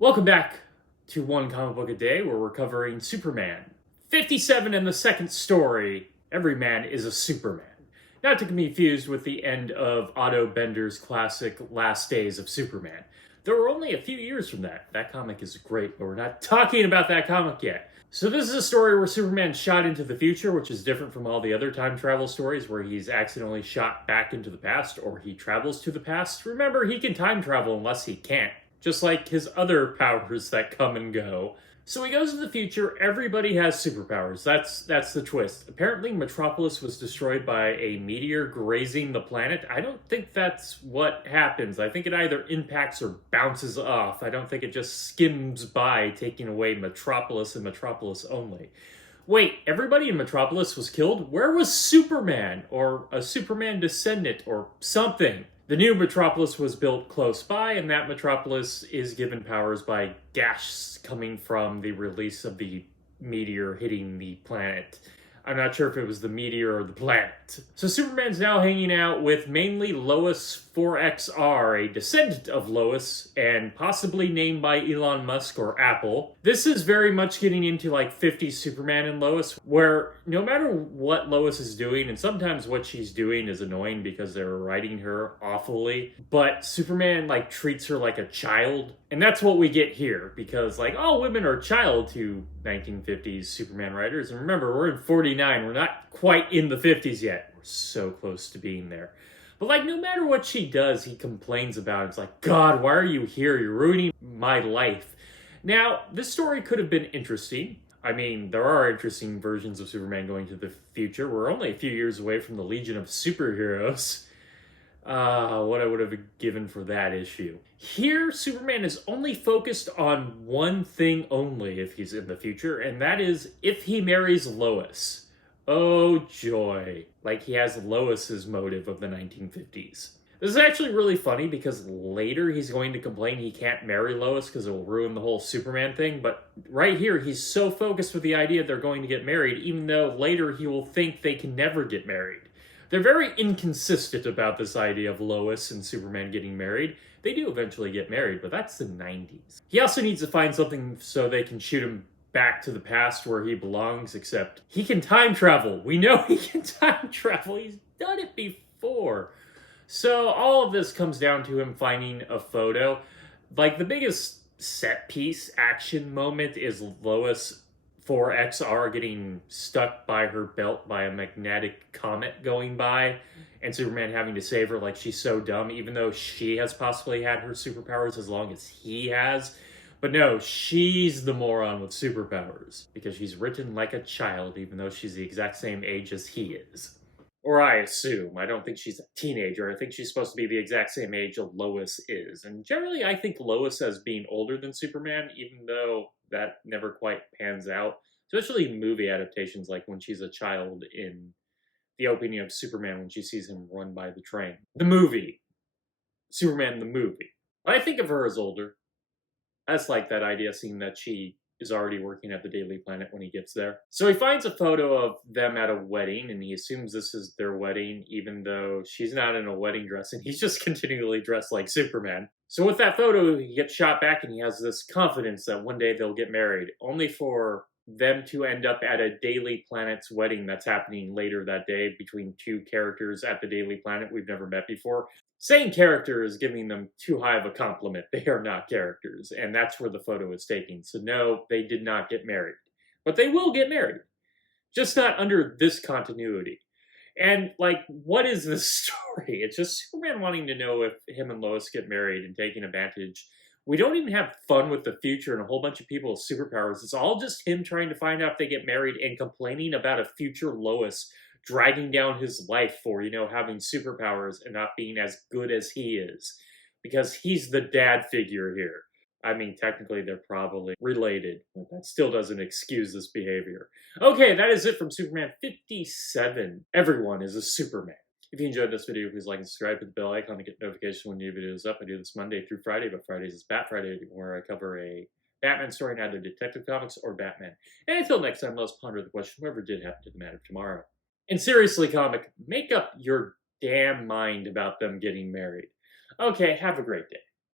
Welcome back to One Comic Book a Day, where we're covering Superman 57 in the second story. Every man is a Superman. Not to be confused with the end of Otto Bender's classic Last Days of Superman. There were only a few years from that. That comic is great, but we're not talking about that comic yet. So this is a story where Superman shot into the future, which is different from all the other time travel stories where he's accidentally shot back into the past or he travels to the past. Remember, he can time travel unless he can't, just like his other powers that come and go. So he goes to the future, everybody has superpowers. That's the twist. Apparently Metropolis was destroyed by a meteor grazing the planet. I don't think that's what happens. I think it either impacts or bounces off. I don't think it just skims by, taking away Metropolis and Metropolis only. Wait, everybody in Metropolis was killed? Where was Superman? Or a Superman descendant or something? The new Metropolis was built close by, and that Metropolis is given powers by gas coming from the release of the meteor hitting the planet. I'm not sure if it was the meteor or the planet. So Superman's now hanging out with mainly Lois 4XR, a descendant of Lois, and possibly named by Elon Musk or Apple. This is very much getting into like 50s Superman and Lois, where no matter what Lois is doing, and sometimes what she's doing is annoying because they're writing her awfully, but Superman like treats her like a child. And that's what we get here, because like all women are child to 1950s Superman writers. And remember, we're in 49, we're not quite in the 50s yet. We're so close to being there. But like, no matter what she does, he complains about it. It's like, God, why are you here? You're ruining my life. Now, this story could have been interesting. I mean, there are interesting versions of Superman going to the future. We're only a few years away from the Legion of Superheroes. What I would have given for that issue. Here, Superman is only focused on one thing only if he's in the future, and that is if he marries Lois. Oh joy. Like he has Lois's motive of the 1950s. This is actually really funny because later he's going to complain he can't marry Lois because it will ruin the whole Superman thing, but right here he's so focused with the idea they're going to get married, even though later he will think they can never get married. They're very inconsistent about this idea of Lois and Superman getting married. They do eventually get married, but that's the 90s. He also needs to find something so they can shoot him back to the past where he belongs, except he can time travel. We know he can time travel. He's done it before. So all of this comes down to him finding a photo. Like the biggest set piece action moment is Lois 4XR getting stuck by her belt by a magnetic comet going by, and Superman having to save her like she's so dumb, even though she has possibly had her superpowers as long as he has. But no, she's the moron with superpowers, because she's written like a child, even though she's the exact same age as he is. Or I assume. I don't think she's a teenager. I think she's supposed to be the exact same age Lois is. And generally, I think Lois as being older than Superman, even though that never quite pans out. Especially in movie adaptations, like when she's a child in the opening of Superman when she sees him run by the train. The movie. Superman the movie. I think of her as older. I just like that idea, seeing that she is already working at the Daily Planet when he gets there. So he finds a photo of them at a wedding, and he assumes this is their wedding, even though she's not in a wedding dress, and he's just continually dressed like Superman. So with that photo, he gets shot back, and he has this confidence that one day they'll get married, only for them to end up at a Daily Planet's wedding that's happening later that day between two characters at the Daily Planet we've never met before. Saying character is giving them too high of a compliment. They are not characters, and that's where the photo is taken. So no, they did not get married. But they will get married. Just not under this continuity. And, like, what is this story? It's just Superman wanting to know if him and Lois get married and taking advantage. We don't even have fun with the future and a whole bunch of people with superpowers. It's all just him trying to find out if they get married and complaining about a future Lois dragging down his life for, having superpowers and not being as good as he is. Because he's the dad figure here. I mean, technically they're probably related, but that still doesn't excuse this behavior. Okay, that is it from Superman 57. Everyone is a Superman. If you enjoyed this video, please like and subscribe, hit the bell icon to get notifications when new videos up. I do this Monday through Friday, but Fridays is Bat Friday, where I cover a Batman story in either Detective Comics or Batman. And until next time, let's ponder the question, whatever did happen to the man of tomorrow. And seriously, comic, make up your damn mind about them getting married. Okay, have a great day.